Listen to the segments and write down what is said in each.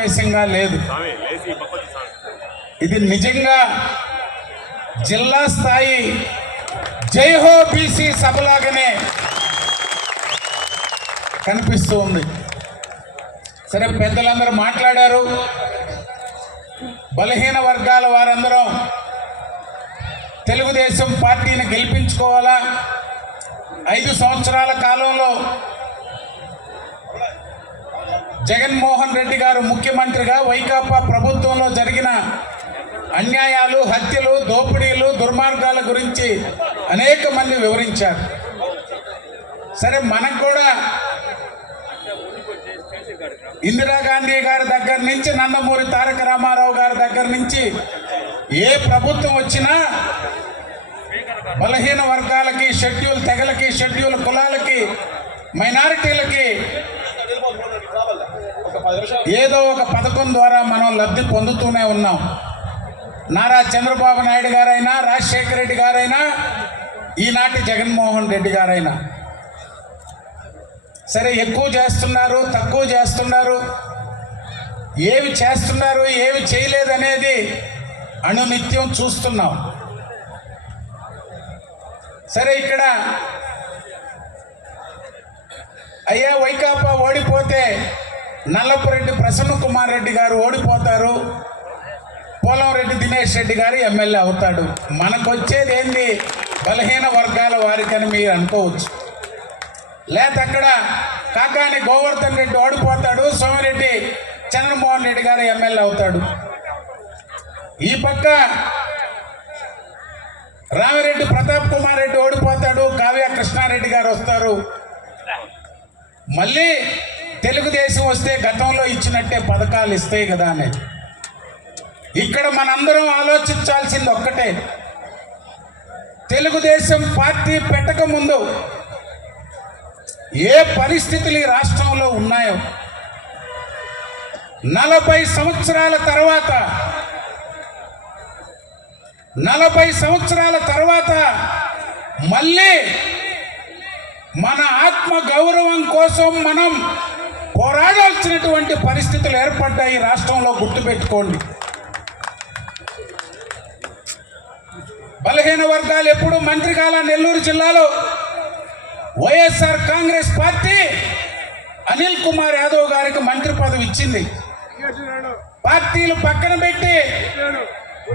సమావేశంగా లేదు. ఇది నిజంగా జిల్లా స్థాయి జైహో బీసీ సభలాగానే కనిపిస్తూ ఉంది. సరే, పెద్దలందరూ మాట్లాడారు. బలహీన వర్గాల వారందరం తెలుగుదేశం పార్టీని గెలిపించుకోవాలా. 5 సంవత్సరాల కాలంలో జగన్మోహన్ రెడ్డి గారు ముఖ్యమంత్రిగా వైకాపా ప్రభుత్వంలో జరిగిన అన్యాయాలు, హత్యలు, దోపిడీలు, దుర్మార్గాల గురించి అనేక మంది వివరించారు. సరే, మనకు కూడా ఇందిరాగాంధీ గారి దగ్గర నుంచి నందమూరి తారక రామారావు గారి దగ్గర నుంచి ఏ ప్రభుత్వం వచ్చినా బలహీన వర్గాలకి, షెడ్యూల్ తెగలకి, షెడ్యూల్ కులాలకి, మైనారిటీలకి ఏదో ఒక పథకం ద్వారా మనం లబ్ధి పొందుతూనే ఉన్నాం. నారా చంద్రబాబు నాయుడు గారైనా, రాజశేఖర రెడ్డి గారైనా, ఈనాటి జగన్మోహన్ రెడ్డి గారైనా సరే, ఎక్కువ చేస్తున్నారు, తక్కువ చేస్తున్నారు, ఏవి చేస్తున్నారు, ఏవి చేయలేదనేది అనునిత్యం చూస్తున్నాం. సరే, ఇక్కడ అయ్యా వైకాపా ఓడిపోతే నల్లపురెడ్డి ప్రసన్న కుమార్ రెడ్డి గారు ఓడిపోతారు, పోలంరెడ్డి దినేష్ రెడ్డి గారు ఎమ్మెల్యే అవుతాడు. మనకొచ్చేది ఏంది? బలహీన వర్గాల వారికని మీరు అనుకోవచ్చు. లేక అక్కడ కాకాని గోవర్ధన్ రెడ్డి ఓడిపోతాడు, సోమిరెడ్డి చంద్రమోహన్ రెడ్డి గారు ఎమ్మెల్యే అవుతాడు. ఈ పక్క రామిరెడ్డి ప్రతాప్ కుమార్ రెడ్డి ఓడిపోతాడు, కావ్య కృష్ణారెడ్డి గారు వస్తారు. మళ్ళీ తెలుగుదేశం వస్తే గతంలో ఇచ్చినట్టే పథకాలు ఇస్తాయి కదా అనేది. ఇక్కడ మనందరం ఆలోచించాల్సింది ఒక్కటే, తెలుగుదేశం పార్టీ పెట్టక ముందు ఏ పరిస్థితులు ఈ రాష్ట్రంలో ఉన్నాయో 40 సంవత్సరాల తర్వాత మళ్ళీ మన ఆత్మ గౌరవం కోసం మనం పోరాడాల్సినటువంటి పరిస్థితులు ఏర్పడ్డాయి ఈ రాష్ట్రంలో. గుర్తుపెట్టుకోండి, బలహీన వర్గాలు ఎప్పుడు మంత్రికాల నెల్లూరు జిల్లాలో వైఎస్ఆర్ కాంగ్రెస్ పార్టీ అనిల్ కుమార్ యాదవ్ గారికి మంత్రి పదవి ఇచ్చింది. పార్టీలు పక్కన పెట్టి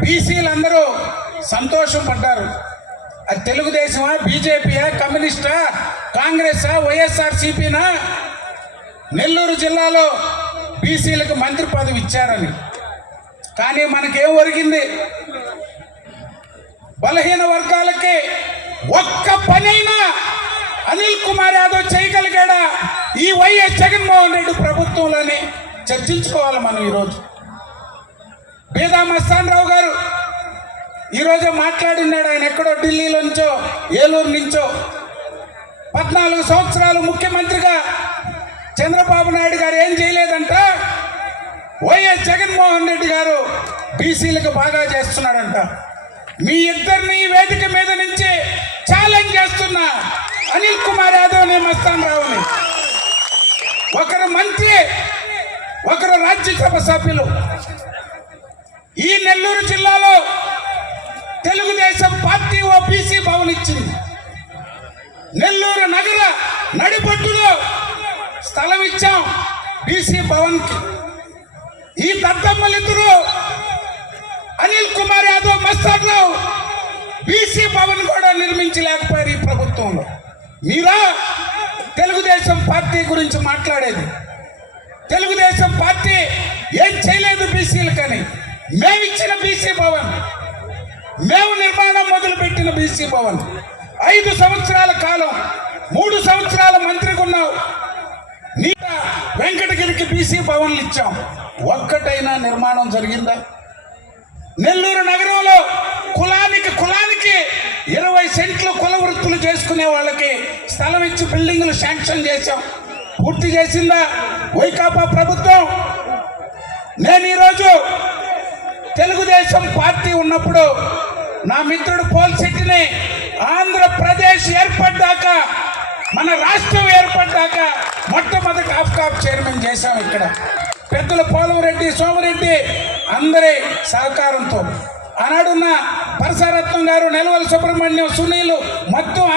బీసీలందరూ సంతోషం పడ్డారు. అది తెలుగుదేశమా, బీజేపీయా, కమ్యూనిస్టా, కాంగ్రెసా, వైఎస్ఆర్సీపీనా నెల్లూరు జిల్లాలో బీసీలకు మంత్రి పదవి ఇచ్చారని. కానీ మనకేం ఒరిగింది? బలహీన వర్గాలకి ఒక్క పనైనా అనిల్ కుమార్ యాదవ్ చేయగలిగాడా ఈ వైఎస్ జగన్మోహన్ రెడ్డి ప్రభుత్వంలోని చర్చించుకోవాలి మనం. ఈరోజు బీదా మస్తాన్ రావు గారు ఈరోజు మాట్లాడినాడు. ఆయన ఎక్కడో ఢిల్లీలో నుంచో, ఏలూరు నుంచో 14 సంవత్సరాలు ముఖ్యమంత్రిగా చంద్రబాబు నాయుడు గారు ఏం చేయలేదంట. వైఎస్ జగన్మోహన్ రెడ్డి గారు బీసీలకు బాగా చేస్తున్నాడంట. మీ ఇద్దరిని వేదిక మీద నుంచి ఛాలెంజ్ చేస్తున్నా, అనిల్ కుమార్ యాదవ్ని, మస్తాన్ రావుని. ఒకరు మంత్రి, ఒకరు రాజ్యసభ సభ్యులు. ఈ నెల్లూరు జిల్లాలో తెలుగుదేశం పార్టీ ఓ బీసీ భవన్ ఇచ్చింది. నెల్లూరు నగర నడిబొడ్డులో స్థలం ఇచ్చాం బీసీ భవన్కి. ఈ దద్దమ్మలిద్దరూ అనిల్ కుమార్ యాదవ్, మస్తాన్ రావు బీసీ భవన్ కూడా నిర్మించలేకపోయారు ఈ ప్రభుత్వంలో. మీరా తెలుగుదేశం పార్టీ గురించి మాట్లాడేది? తెలుగుదేశం పార్టీ ఏం చేయలేదు బీసీలకని. మేమిచ్చిన బీసీ భవన్, మేము నిర్మాణం మొదలుపెట్టిన బీసీ భవన్ 5 సంవత్సరాల కాలం, 3 సంవత్సరాల మంత్రిగా ఉన్నావు. నీట వెంకటగిరికి బీసీ భవన్లు ఇచ్చాం. ఒక్కటైనా నిర్మాణం జరిగిందా? నెల్లూరు నగరంలో కులానికి 20 సెంట్లు కుల వృత్తులు చేసుకునే వాళ్ళకి స్థలం ఇచ్చి బిల్డింగులు శాంక్షన్ చేశాం. పూర్తి చేసిందా వైకాపా ప్రభుత్వం? నేను ఈరోజు తెలుగుదేశం పార్టీ ఉన్నప్పుడు నా మిత్రుడు పోల్శెట్టిని ఆంధ్రప్రదేశ్ ఏర్పడ్డాక, మన రాష్ట్రం ఏర్పడ్డాక మొట్టమొదటి ఆఫ్కాప్ చైర్మన్ చేశాం ఇక్కడ. పెద్దలు పోలంరెడ్డి, సోమిరెడ్డి అందరి సహకారంతో ఆనాడున్న పరసారత్నం గారు, నెలవల సుబ్రహ్మణ్యం, సునీలు మొత్తం